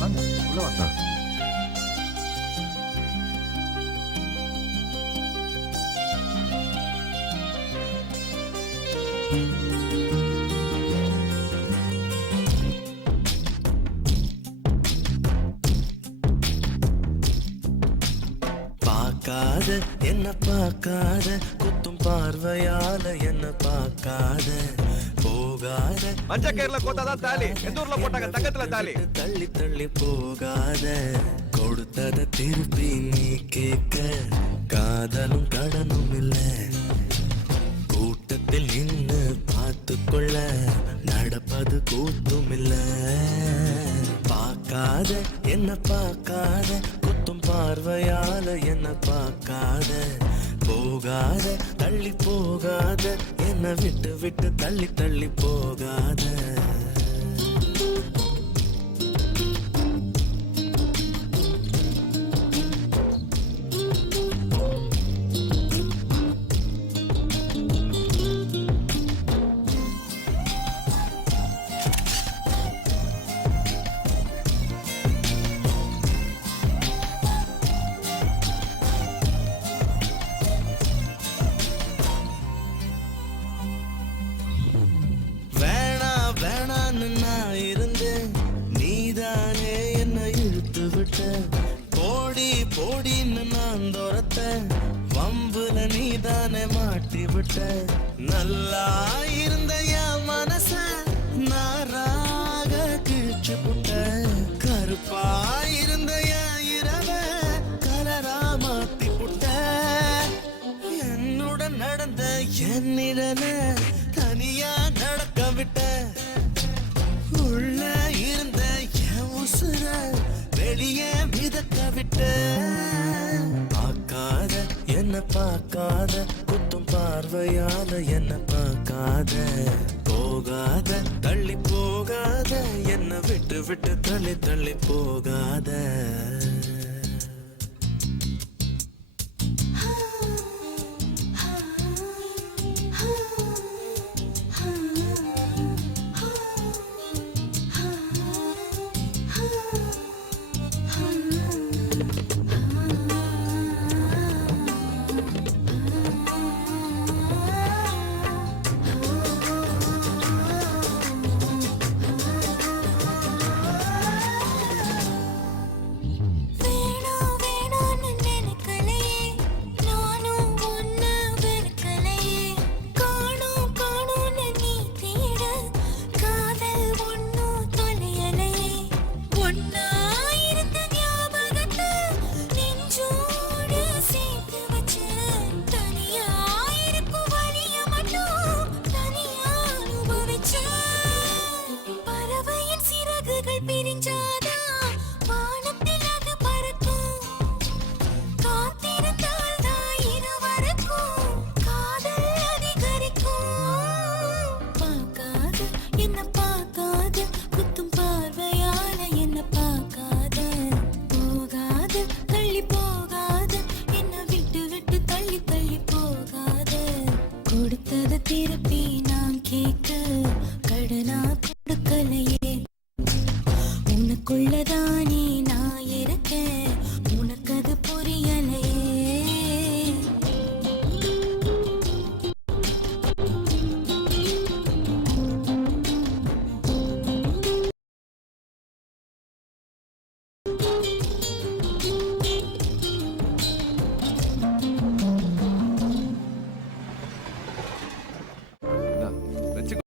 வாங்க உள்ள வாங்க. பார்க்காத என்ன பார்க்காத குத்தும் பார்வையால என்ன பார்க்காத போகாத மஞ்ச கயிறுல கோத்தாதான் தாலி, எந்த ஊர்ல போட்டாங்க தங்கத்துல தாலி. தள்ளி தள்ளி போகாத கொடுத்தத திருப்பி நீ கேட்க காதலும் கடனும் இல்ல கூட்டத்தில் நின்னு பார்த்து கொள்ள நடப்பது கூத்தும் இல்ல பார்க்காத என்ன பார்க்காத குத்தும் பார்வையால என்ன பார்க்காத போகாத தள்ளி போகாத என்ன விட்டு விட்டு தள்ளி தள்ளி போகாத வேணான்னு நான் இருந்தேன் நீதானே என்ன இழுத்து விட்ட போடி போடின்னு நான் துரத்த வம்புல நீதானே மாட்டி விட்ட நல்லா இருந்த என் மனச நாராக கிழிச்சு புட்ட கருப்பா இருந்த என் இரவ கலரா மாத்தி புட்ட என்னுடன் நடந்த என் நிழல தனியா நடக்க விட்ட உள்ள இருந்த என் உசுர வெளியே மிதக்க விட்ட பார்க்காத என்ன பார்க்காத குத்தும் பார்வையால என்ன பார்க்காத போகாத தள்ளி போகாத என்ன விட்டு விட்டு தள்ளி தள்ளி போகாத என்ன